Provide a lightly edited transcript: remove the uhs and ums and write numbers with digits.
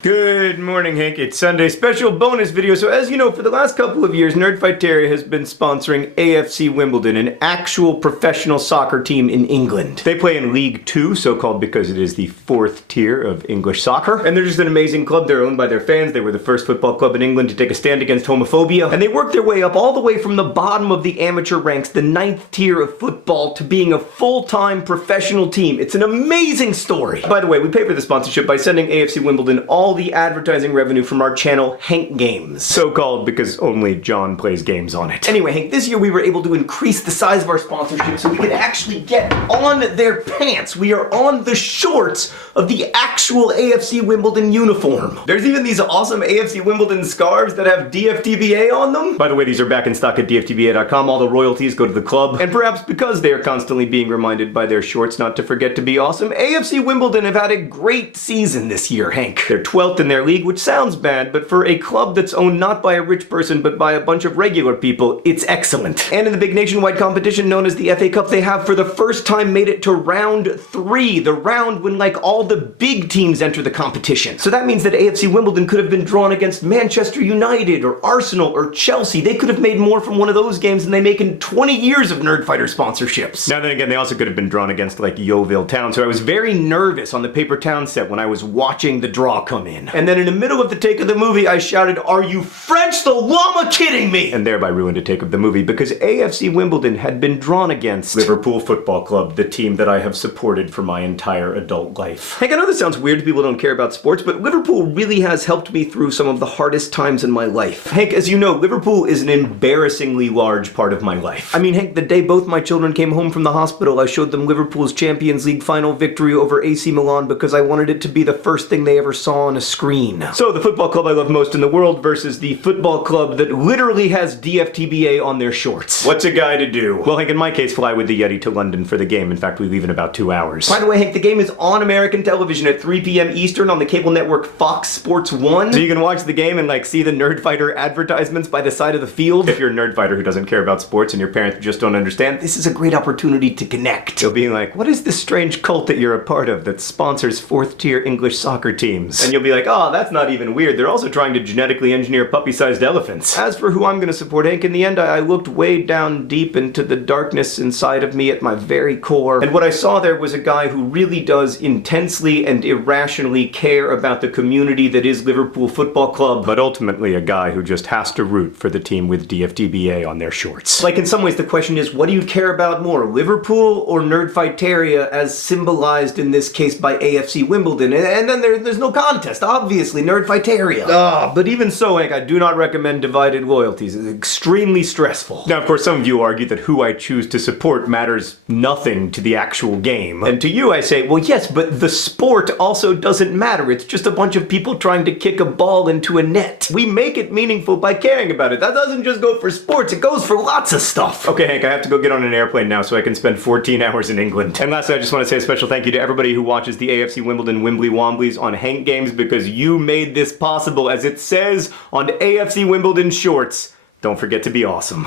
Good morning, Hank. It's Sunday special bonus video. So as you know, for the last couple of years, Nerdfighteria has been sponsoring AFC Wimbledon, an actual professional soccer team in England. They play in League 2, so-called because it is the fourth tier of English soccer. And they're just an amazing club. They're owned by their fans. They were the first football club in England to take a stand against homophobia. And they worked their way up all the way from the bottom of the amateur ranks, the 9th tier of football, to being a full-time professional team. It's an amazing story. By the way, we pay for the sponsorship by sending AFC Wimbledon all the advertising revenue from our channel, Hank Games. So-called because only John plays games on it. Anyway, Hank, this year we were able to increase the size of our sponsorship so we could actually get on their pants. We are on the shorts of the actual AFC Wimbledon uniform. There's even these awesome AFC Wimbledon scarves that have DFTBA on them. By the way, these are back in stock at DFTBA.com. All the royalties go to the club. And perhaps because they are constantly being reminded by their shorts not to forget to be awesome, AFC Wimbledon have had a great season this year, Hank. They're 12th in their league, which sounds bad, but for a club that's owned not by a rich person but by a bunch of regular people, it's excellent. And in the big nationwide competition known as the FA Cup, they have for the first time made it to round 3, the round when like all the big teams enter the competition. So that means that AFC Wimbledon could have been drawn against Manchester United or Arsenal or Chelsea. They could have made more from one of those games than they make in 20 years of Nerdfighter sponsorships. Now then again, they also could have been drawn against like Yeovil Town, so I was very nervous on the Paper Town set when I was watching the draw come in. And then in the middle of the take of the movie, I shouted, "Are you French the llama kidding me?" And thereby ruined a take of the movie because AFC Wimbledon had been drawn against Liverpool Football Club, the team that I have supported for my entire adult life. Hank, I know this sounds weird to people who don't care about sports, but Liverpool really has helped me through some of the hardest times in my life. Hank, as you know, Liverpool is an embarrassingly large part of my life. I mean, Hank, the day both my children came home from the hospital, I showed them Liverpool's Champions League final victory over AC Milan because I wanted it to be the first thing they ever saw on a screen. So the football club I love most in the world versus the football club that literally has DFTBA on their shorts. What's a guy to do? Well, Hank, in my case, fly with the Yeti to London for the game. In fact, we leave in about 2 hours. By the way, Hank, the game is on American television at 3 p.m. Eastern on the cable network Fox Sports 1. So you can watch the game and like see the Nerdfighter advertisements by the side of the field. If you're a Nerdfighter who doesn't care about sports and your parents just don't understand, this is a great opportunity to connect. You'll be like, what is this strange cult that you're a part of that sponsors 4th tier English soccer teams? And you'll be like, oh, that's not even weird. They're also trying to genetically engineer puppy-sized elephants. As for who I'm gonna support, Hank, in the end, I looked way down deep into the darkness inside of me at my very core, and what I saw there was a guy who really does intensely and irrationally care about the community that is Liverpool Football Club, but ultimately a guy who just has to root for the team with DFTBA on their shorts. Like, in some ways, the question is, what do you care about more, Liverpool or Nerdfighteria, as symbolized in this case by AFC Wimbledon? And then there's no contest, obviously, Nerdfighteria. But even so, Hank, I do not recommend divided loyalties. It's extremely stressful. Now, of course, some of you argue that who I choose to support matters nothing to the actual game. And to you, I say, well, yes, but the sport also doesn't matter. It's just a bunch of people trying to kick a ball into a net. We make it meaningful by caring about it. That doesn't just go for sports, it goes for lots of stuff. Okay, Hank, I have to go get on an airplane now so I can spend 14 hours in England. And lastly, I just want to say a special thank you to everybody who watches the AFC Wimbledon Wimbly Womblies on Hank Games because you made this possible. As it says on AFC Wimbledon shorts, don't forget to be awesome.